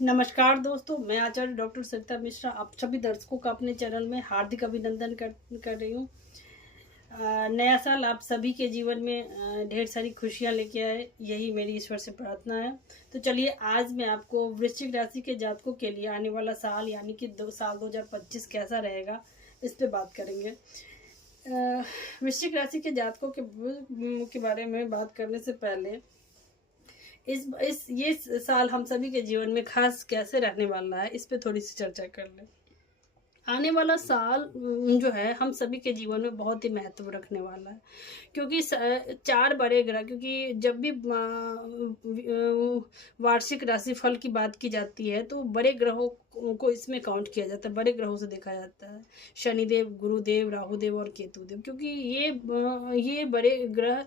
नमस्कार दोस्तों, मैं आचार्य डॉक्टर सरिता मिश्रा आप सभी दर्शकों का अपने चैनल में हार्दिक अभिनंदन कर रही हूँ। नया साल आप सभी के जीवन में ढेर सारी खुशियाँ लेके आए, यही मेरी ईश्वर से प्रार्थना है। तो चलिए, आज मैं आपको वृश्चिक राशि के जातकों के लिए आने वाला साल यानी कि साल 2025 कैसा रहेगा, इस पे बात करेंगे। वृश्चिक राशि के जातकों के बारे में बात करने से पहले ये साल हम सभी के जीवन में खास कैसे रहने वाला है, इस पे थोड़ी सी चर्चा कर लें। आने वाला साल जो है हम सभी के जीवन में बहुत ही महत्व रखने वाला है, क्योंकि चार बड़े ग्रह, क्योंकि जब भी वार्षिक राशिफल की बात की जाती है तो बड़े ग्रहों को इसमें काउंट किया जाता है, बड़े ग्रहों से देखा जाता है। शनिदेव, गुरुदेव, राहुदेव और केतुदेव, क्योंकि ये बड़े ग्रह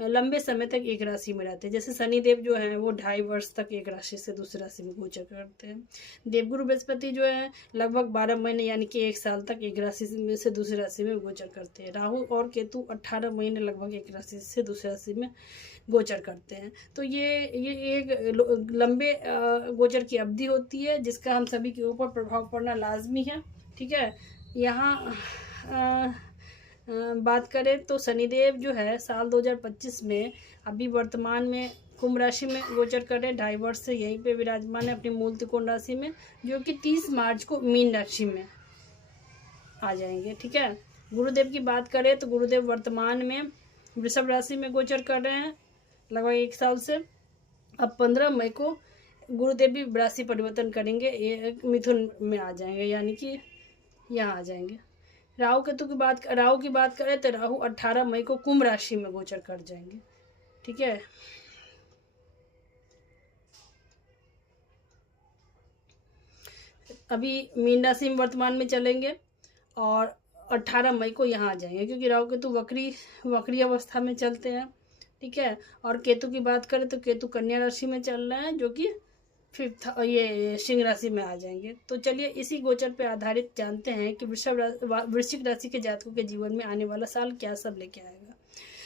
लंबे समय तक एक राशि में रहते हैं। जैसे शनिदेव जो है वो 2.5 वर्ष तक एक राशि से दूसरी राशि में गोचर करते हैं। देवगुरु बृहस्पति जो है लगभग 12 महीने यानी कि 1 साल तक एक राशि में से दूसरी राशि में गोचर करते हैं। राहु और केतु 18 महीने लगभग एक राशि से दूसरी राशि में गोचर करते हैं। तो ये एक लंबे गोचर की अवधि होती है, जिसका हम सभी के ऊपर प्रभाव पड़ना लाजमी है। ठीक है, यहाँ बात करें तो शनिदेव जो है साल 2025 में अभी वर्तमान में कुंभ राशि में गोचर कर रहे हैं। 2.5 वर्ष से यहीं पे विराजमान है अपनी मूल त्रिकोण राशि में, जो कि 30 मार्च को मीन राशि में आ जाएंगे। ठीक है, गुरुदेव की बात करें तो गुरुदेव वर्तमान में वृषभ राशि में गोचर कर रहे हैं लगभग 1 साल से। अब 15 मई को गुरुदेव भी राशि परिवर्तन करेंगे, ये मिथुन में आ जाएंगे, यानी कि यहाँ आ जाएंगे। राहु की बात करें तो राहु 18 मई को कुंभ राशि में गोचर कर जाएंगे। ठीक है, अभी मीन राशि में वर्तमान में चलेंगे और 18 मई को यहाँ आ जाएंगे, क्योंकि राहु केतु वक्री अवस्था में चलते हैं। ठीक है, और केतु की बात करें तो केतु कन्या राशि में चल रहे हैं, जो कि 5th सिंह राशि में आ जाएंगे। तो चलिए, इसी गोचर पे आधारित जानते हैं कि वृश्चिक राशि के जातकों के जीवन में आने वाला साल क्या सब लेके आएगा।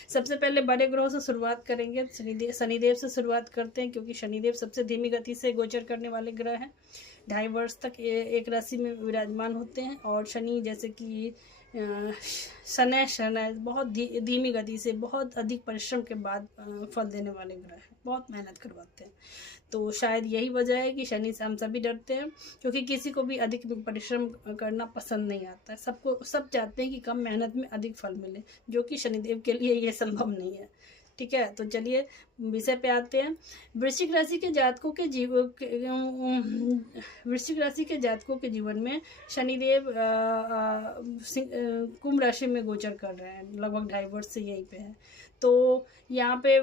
सबसे पहले बड़े ग्रहों से शुरुआत करेंगे। शनिदेव से शुरुआत करते हैं, क्योंकि शनिदेव सबसे धीमी गति से गोचर करने वाले ग्रह हैं। 2.5 वर्ष तक एक राशि में विराजमान होते हैं। और शनि जैसे कि शनै बहुत धीमी गति से बहुत अधिक परिश्रम के बाद फल देने वाले ग्रह हैं, बहुत मेहनत करवाते हैं। तो शायद यही वजह है कि शनि से हम सभी डरते हैं, क्योंकि किसी को भी अधिक परिश्रम करना पसंद नहीं आता है। सब चाहते हैं कि कम मेहनत में अधिक फल मिले, जो कि शनिदेव के लिए ये संभव नहीं है। ठीक है, तो चलिए विषय पे आते हैं। वृश्चिक राशि के जातकों के जीवन में शनिदेव कुंभ राशि में गोचर कर रहे हैं, लगभग 2.5 वर्ष से यहीं पे है। तो यहाँ पे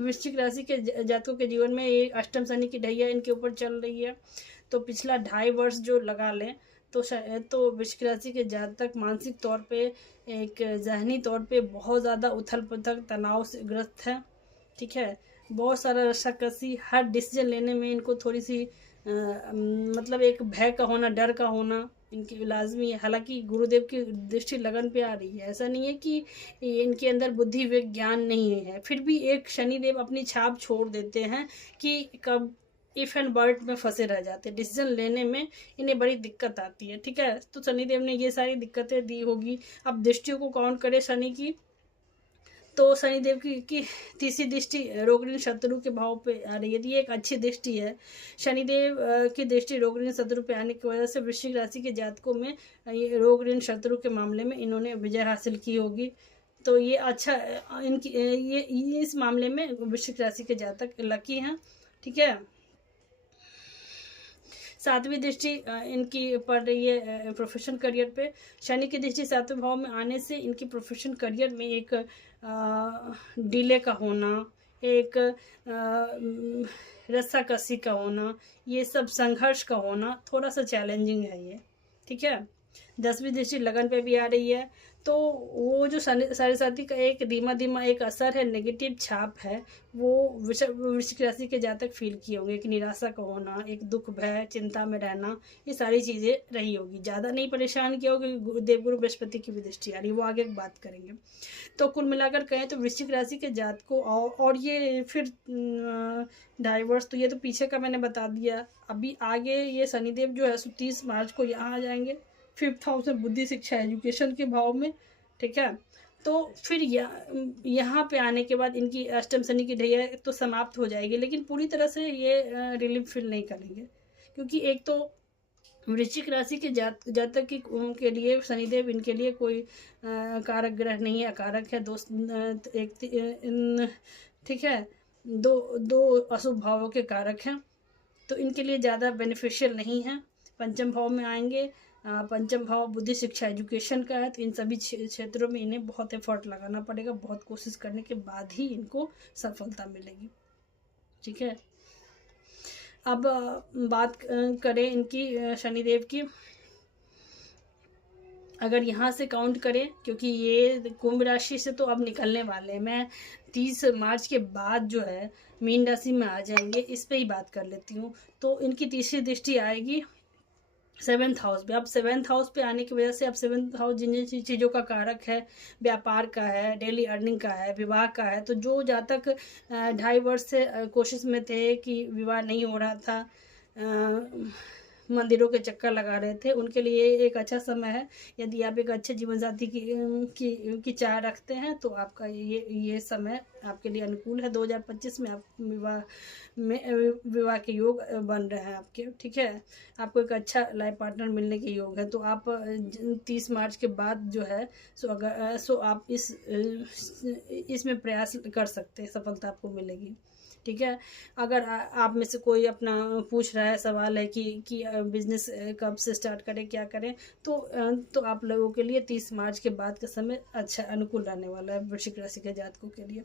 वृश्चिक राशि के जातकों के जीवन में ये अष्टम शनि की ढैया इनके ऊपर चल रही है। तो पिछला 2.5 वर्ष जो लगा लें तो वृश्चिक राशि के जातक मानसिक तौर पे, एक ज़हनी तौर पे बहुत ज़्यादा उथल पुथल तनाव से ग्रस्त है। ठीक है, बहुत सारा रस्साकसी, हर डिसीजन लेने में इनको थोड़ी सी मतलब एक भय का होना, डर का होना इनकी लाजमी है। हालांकि गुरुदेव की दृष्टि लगन पे आ रही है, ऐसा नहीं है कि इनके अंदर बुद्धि विज्ञान नहीं है, फिर भी एक शनिदेव अपनी छाप छोड़ देते हैं कि कब इफ़ एंड बर्ट में फंसे रह जाते हैं। डिसीजन लेने में इन्हें बड़ी दिक्कत आती है। ठीक है, तो शनिदेव ने ये सारी दिक्कतें दी होगी। अब दृष्टियों को काउंट करें शनि की, तो शनिदेव की तीसरी दृष्टि रोग ऋण शत्रु के भाव पे आ रही है। ये एक अच्छी दृष्टि है। शनिदेव की दृष्टि रोग ऋण शत्रु पे आने की वजह से वृश्चिक राशि के जातकों में ये रोग ऋण शत्रु के मामले में इन्होंने विजय हासिल की होगी। तो ये अच्छा, इनकी ये इस मामले में वृश्चिक राशि के जातक लकी हैं। ठीक है, 7वीं दृष्टि इनकी पड़ रही है प्रोफेशन करियर पे। शनि की दृष्टि 7वें भाव में आने से इनकी प्रोफेशन करियर में एक डिले का होना, एक रस्साकसी का होना, ये सब संघर्ष का होना थोड़ा सा चैलेंजिंग है ये। ठीक है, 10वीं दृष्टि लगन पे भी आ रही है। तो वो जो साढ़े साथी का एक धीमा धीमा एक असर है, नेगेटिव छाप है, वो वृश्चिक राशि के जातक फील किए होंगे। एक निराशा का होना, एक दुख, भय, चिंता में रहना, ये सारी चीज़ें रही होगी। ज़्यादा नहीं परेशान किया होगा क्योंकि देवगुरु बृहस्पति की भी दृष्टि आ रही है, वो आगे बात करेंगे। तो कुल मिलाकर कहें तो वृश्चिक राशि के जातकों और ये फिर डाइवर्स, तो ये तो पीछे का मैंने बता दिया। अभी आगे ये शनिदेव जो है 30 मार्च को यहाँ आ जाएंगे 5th हाउस में, बुद्धि, शिक्षा, एजुकेशन के भाव में, ठीक है। तो फिर यहाँ पे आने के बाद इनकी अष्टम शनि की ढैया तो समाप्त हो जाएगी, लेकिन पूरी तरह से ये रिलीफ फील नहीं करेंगे, क्योंकि एक तो वृश्चिक राशि के जातक के लिए शनिदेव इनके लिए कोई कारक ग्रह नहीं है, अकारक है। ठीक है, दो अशुभ भावों के कारक हैं, तो इनके लिए ज़्यादा बेनिफिशियल नहीं है। पंचम भाव में आएंगे, पंचम भाव बुद्धि, शिक्षा, एजुकेशन का है, तो इन सभी क्षेत्रों में इन्हें बहुत एफर्ट लगाना पड़ेगा, बहुत कोशिश करने के बाद ही इनको सफलता मिलेगी, ठीक है। अब बात करें इनकी शनिदेव की, अगर यहाँ से काउंट करें, क्योंकि ये कुंभ राशि से तो अब निकलने वाले हैं, मैं 30 मार्च के बाद जो है मीन राशि में आ जाएंगे, इस पे ही बात कर लेती हूँ। तो इनकी तीसरी दृष्टि आएगी 7th हाउस पे। अब 7th हाउस पे आने की वजह से, अब 7th हाउस जिन जिन चीज़ों का कारक है, व्यापार का है, डेली अर्निंग का है, विवाह का है, तो जो जातक 2.5 वर्ष से कोशिश में थे कि विवाह नहीं हो रहा था, मंदिरों के चक्कर लगा रहे थे, उनके लिए एक अच्छा समय है। यदि आप एक अच्छे जीवन साथी की चाह रखते हैं तो आपका ये समय आपके लिए अनुकूल है। 2025 में आप विवाह के योग बन रहे हैं आपके, ठीक है। आपको एक अच्छा लाइफ पार्टनर मिलने के योग है। तो आप 30 मार्च के बाद जो है सो आप इसमें प्रयास कर सकते हैं, सफलता आपको मिलेगी, ठीक है। अगर आप में से कोई अपना पूछ रहा है, सवाल है कि बिजनेस कब से स्टार्ट करें, क्या करें, तो आप लोगों के लिए 30 मार्च के बाद का समय अच्छा अनुकूल रहने वाला है वृश्चिक राशि के जातकों के लिए।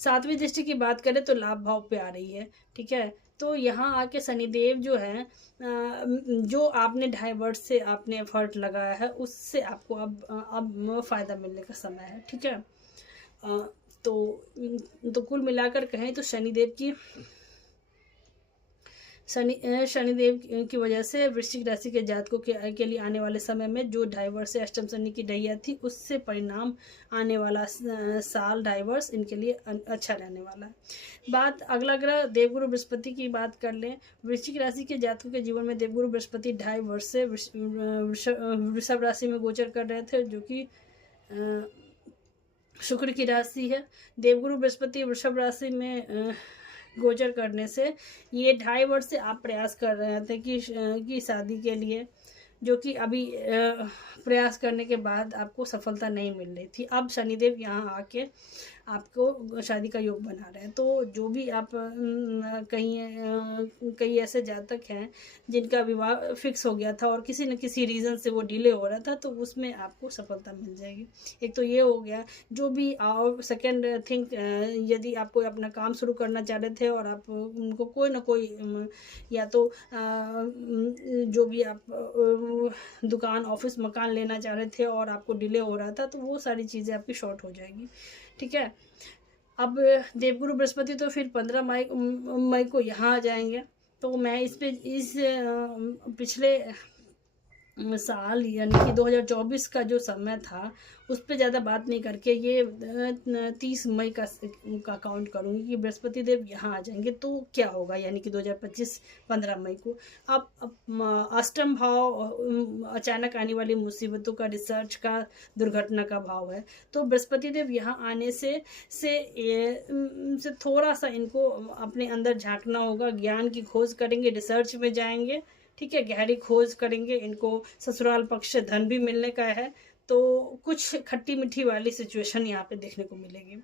7वीं दृष्टि की बात करें तो लाभ भाव पे आ रही है, ठीक है। तो यहाँ आके शनिदेव जो है, जो आपने 2.5 वर्ष से आपने एफर्ट लगाया है, उससे आपको अब फ़ायदा मिलने का समय है, ठीक है। तो कुल मिलाकर कहें तो शनिदेव की वजह से वृश्चिक राशि के जातकों के लिए आने वाले समय में जो 2.5 वर्ष से अष्टम शनि की ढैया थी, उससे परिणाम आने वाला साल 2.5 वर्ष इनके लिए अच्छा रहने वाला है। बात अगला ग्रह देवगुरु बृहस्पति की बात कर लें। वृश्चिक राशि के जातकों के जीवन में देवगुरु बृहस्पति 2.5 वर्ष से वृषभ राशि में गोचर कर रहे थे, जो कि शुक्र की राशि है। देवगुरु बृहस्पति वृषभ राशि में गोचर करने से ये 2.5 वर्ष से आप प्रयास कर रहे थे कि शादी के लिए, जो कि अभी प्रयास करने के बाद आपको सफलता नहीं मिल रही थी। अब शनिदेव यहाँ आके आपको शादी का योग बना रहे हैं। तो जो भी आप कई ऐसे जातक हैं जिनका विवाह फिक्स हो गया था और किसी न किसी रीज़न से वो डिले हो रहा था, तो उसमें आपको सफलता मिल जाएगी। एक तो ये हो गया। जो भी और सेकेंड थिंग, यदि आप कोई अपना काम शुरू करना चाह रहे थे और आप उनको कोई ना कोई या तो जो भी आप दुकान, ऑफिस, मकान लेना चाह रहे थे और आपको डिले हो रहा था, तो वो सारी चीज़ें आपकी शॉर्ट हो जाएगी, ठीक है। अब देवगुरु बृहस्पति तो फिर 15 मई को यहाँ आ जाएंगे। तो मैं इस पिछले साल यानी कि 2024 का जो समय था उस पर ज़्यादा बात नहीं करके ये 30 मई का काउंट करूँगी कि बृहस्पति देव यहाँ आ जाएंगे। तो क्या होगा, यानी कि 2025 15 मई को। अब अष्टम भाव अचानक आने वाली मुसीबतों का, रिसर्च का, दुर्घटना का भाव है। तो बृहस्पति देव यहाँ आने से थोड़ा सा इनको अपने अंदर झांकना होगा, ज्ञान की खोज करेंगे, रिसर्च में जाएंगे, ठीक है, गहरी खोज करेंगे। इनको ससुराल पक्ष से धन भी मिलने का है, तो कुछ खट्टी मीठी वाली सिचुएशन यहाँ पे देखने को मिलेगी।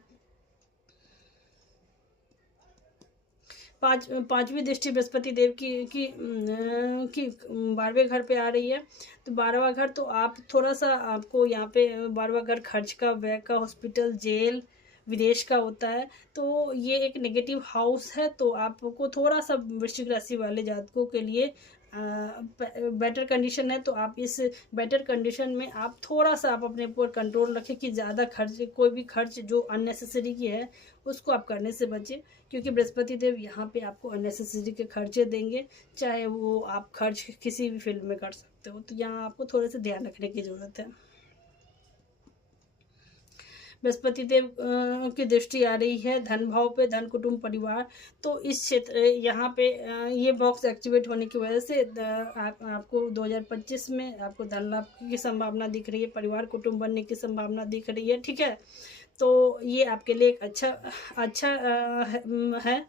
पांचवी दृष्टि बृहस्पति देव की 12वें घर पे आ रही है। तो 12वां घर, तो आप थोड़ा सा, आपको यहाँ पे 12वां घर खर्च का, व्यय का, हॉस्पिटल, जेल, विदेश का होता है। तो ये एक नेगेटिव हाउस है, तो आपको थोड़ा सा वृश्चिक राशि वाले जातकों के लिए बेटर कंडीशन है। तो आप इस बेटर कंडीशन में आप थोड़ा सा आप अपने ऊपर कंट्रोल रखें कि ज़्यादा खर्च, कोई भी खर्च जो अननेसेसरी की है उसको आप करने से बचें, क्योंकि बृहस्पति देव यहाँ पे आपको अननेसेसरी के खर्चे देंगे, चाहे वो आप खर्च किसी भी फील्ड में कर सकते हो। तो यहाँ आपको थोड़े से ध्यान रखने की ज़रूरत है। बृहस्पति देव की दृष्टि आ रही है धन भाव पे, धन कुटुंब परिवार। तो इस क्षेत्र यहाँ पे ये बॉक्स एक्टिवेट होने की वजह से आपको 2025 में आपको धन लाभ की संभावना दिख रही है, परिवार कुटुंब बनने की संभावना दिख रही है। ठीक है, तो ये आपके लिए एक अच्छा है।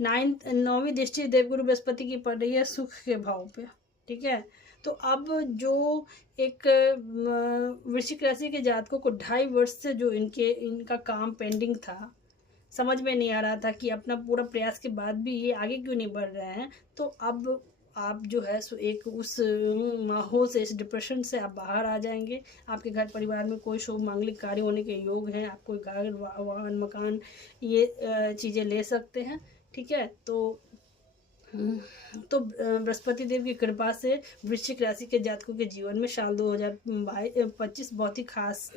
नौवीं दृष्टि देवगुरु बृहस्पति की पड़ रही है सुख के भाव पे। ठीक है, तो अब जो एक वृश्चिक राशि के जातकों को 2.5 वर्ष से जो इनका काम पेंडिंग था, समझ में नहीं आ रहा था कि अपना पूरा प्रयास के बाद भी ये आगे क्यों नहीं बढ़ रहे हैं, तो अब आप जो है सो एक उस माहौल से, इस डिप्रेशन से आप बाहर आ जाएंगे। आपके घर परिवार में कोई शुभ मांगलिक कार्य होने के योग हैं, आप कोई घर वाहन मकान ये चीज़ें ले सकते हैं। ठीक है, तो बृहस्पति देव की कृपा से वृश्चिक राशि के जातकों के जीवन में साल 2025 बहुत ही खास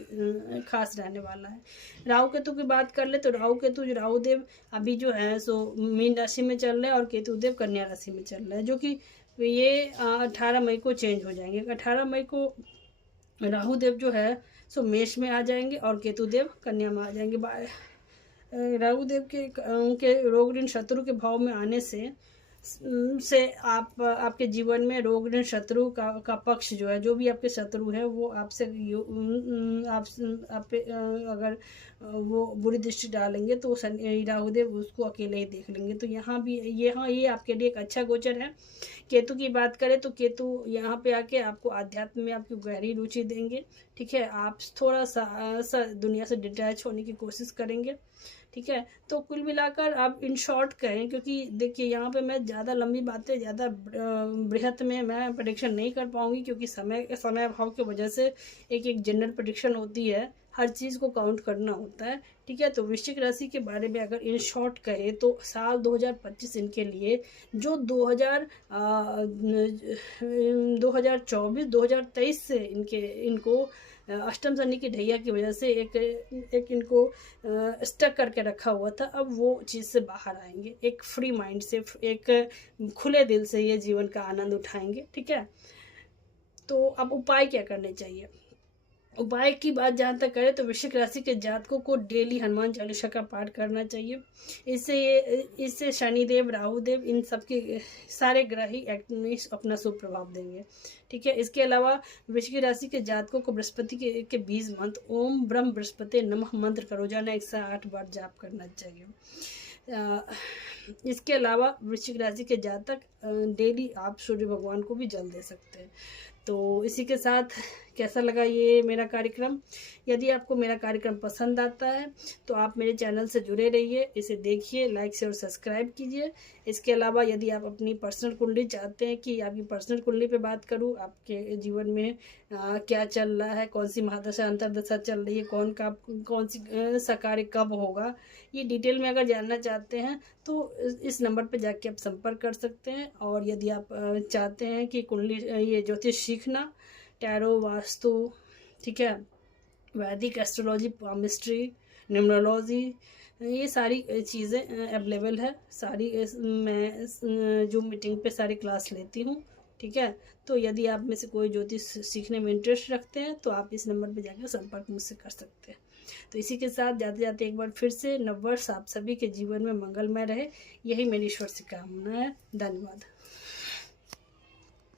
रहने वाला है। राहु केतु की बात कर ले तो राहु देव अभी जो है सो मीन राशि में चल रहे हैं और केतु देव कन्या राशि में चल रहे हैं, जो कि ये 18 मई को चेंज हो जाएंगे। 18 मई को राहु देव जो है सो मेष में आ जाएंगे और केतु देव कन्या में आ जाएंगे। राहु देव के रोग ऋण शत्रु के भाव में आने से आपके जीवन में रोग ऋण शत्रु का पक्ष जो है, जो भी आपके शत्रु है वो आपसे आप पे अगर वो बुरी दृष्टि डालेंगे तो राहु देव उसको अकेले ही देख लेंगे। तो यहाँ भी ये आपके लिए एक अच्छा गोचर है। केतु की बात करें तो केतु यहाँ पे आके आपको अध्यात्म में आपकी गहरी रुचि देंगे। ठीक है, आप थोड़ा सा दुनिया से डिटैच होने की कोशिश करेंगे। ठीक है, तो कुल मिलाकर आप इन शॉर्ट कहें, क्योंकि देखिए यहाँ पे मैं ज़्यादा लंबी बातें ज़्यादा बृहत में मैं प्रेडिक्शन नहीं कर पाऊँगी, क्योंकि समय अभाव की वजह से एक जनरल प्रेडिक्शन होती है, हर चीज़ को काउंट करना होता है। ठीक है, तो वृश्चिक राशि के बारे में अगर इन शॉर्ट कहे तो साल 2025 इनके लिए जो 2024-2023 से इनको अष्टम शनि की ढैया की वजह से एक इनको स्टक करके रखा हुआ था, अब वो चीज़ से बाहर आएंगे, एक फ्री माइंड से, एक खुले दिल से ये जीवन का आनंद उठाएंगे। ठीक है, तो अब उपाय क्या करने चाहिए? उपाय की बात जहाँ तक करें तो वृश्चिक राशि के जातकों को डेली हनुमान चालीसा का पाठ करना चाहिए। इससे शनिदेव, राहुदेव, इन सबके सारे ग्रह ही अपना शुभ प्रभाव देंगे। ठीक है, इसके अलावा वृश्चिक राशि के जातकों को बृहस्पति के 20 मंत्र ओम ब्रह्म बृहस्पति नमः मंत्र का रोजाना 108 बार जाप करना चाहिए। इसके अलावा वृश्चिक राशि के जातक डेली आप सूर्य भगवान को भी जल दे सकते हैं। तो इसी के साथ कैसा लगा ये मेरा कार्यक्रम? यदि आपको मेरा कार्यक्रम पसंद आता है तो आप मेरे चैनल से जुड़े रहिए, इसे देखिए, लाइक शेयर और सब्सक्राइब कीजिए। इसके अलावा यदि आप अपनी पर्सनल कुंडली चाहते हैं कि आपकी पर्सनल कुंडली पे बात करूं, आपके जीवन में क्या चल रहा है, कौन सी महादशा अंतरदशा चल रही है, कौन सी सा कार्य कब होगा, ये डिटेल में अगर जानना चाहते हैं तो इस नंबर पर जाके आप संपर्क कर सकते हैं। और यदि आप चाहते हैं कि कुंडली ये ज्योतिष सीखना, टैरो, वास्तु, ठीक है, वैदिक एस्ट्रोलॉजी, पामिस्ट्री, न्यूमरोलॉजी, ये सारी चीज़ें अवेलेबल है। सारी मैं जूम मीटिंग पे सारी क्लास लेती हूँ। ठीक है, तो यदि आप में से कोई ज्योतिष सीखने में इंटरेस्ट रखते हैं तो आप इस नंबर पे जाकर संपर्क मुझसे कर सकते हैं। तो इसी के साथ जाते जाते एक बार फिर से नववर्ष आप सभी के जीवन में मंगलमय रहे, यही मेरी ईश्वर से कामना है। धन्यवाद।